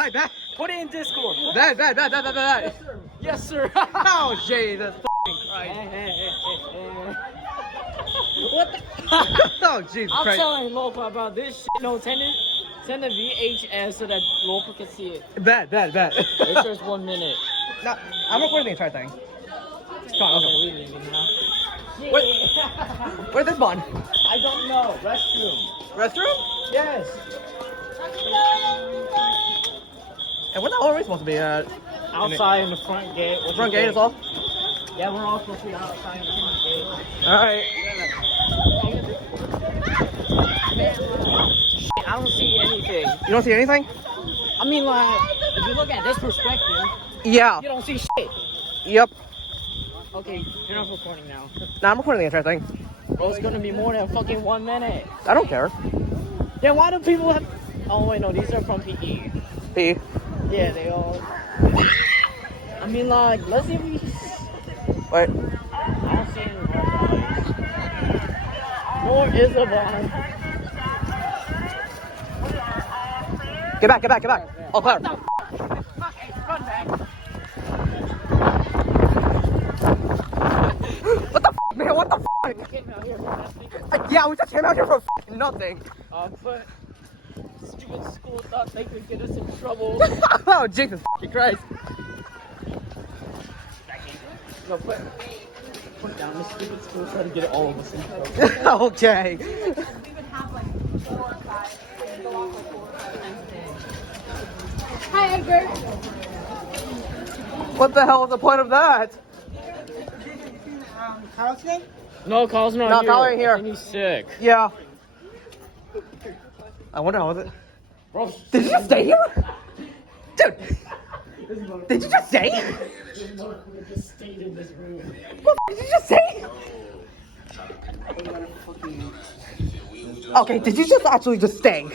Alright, bet. Put it in Discord. Bet. Yes, sir. Oh, Jesus Christ. Hey. What the? Oh, Jesus I'm Christ. telling Lopa about this shit. No, send the VHS so that Lopa can see it. Bet. It's just 1 minute. No, I'm recording the entire thing. Come on, Okay, let's we leaving now. go. Where's this one? I don't know. Restroom. Restroom? Yes. And where the hell are we supposed to be at? Outside in the front gate. What Front you gate think? is all? Yeah, we're all supposed to be outside in the front gate. Alright. I don't see anything. You don't see anything? I mean, like, if you look at this perspective, Yeah. you don't see shit. Yep. Okay, you're not recording now. Nah, I'm recording the entire thing. Bro, it's gonna be more than fucking 1 minute. I don't care. Then why do people have... Oh, wait, no, these are from PE. P. Yeah, they all... I mean, like, let's see if we... Wait. I don't see any red lights. Nor Isabel. Get back. Oh, clear. Okay, run back. What the f, man? What the f? We came out here for nothing. Yeah, we just came out here for f***ing nothing. But stupid school thought they could get us in trouble. Oh, Jesus f***ing Christ. No, put down this stupid school trying to get all of us in trouble. Okay. We would have like 4 or 5. We'd go off like 4 or 5 times a day. Hi, Edgar. What the hell was the point of that? Carl's name? No, Carl's not No, here. Carl ain't here. I think he's sick. Yeah. I wonder how was it. Bro, Did you just stay here? Dude. Did you just stay? just stayed in this room. What the f- did you just say? Okay, did you just actually just stay?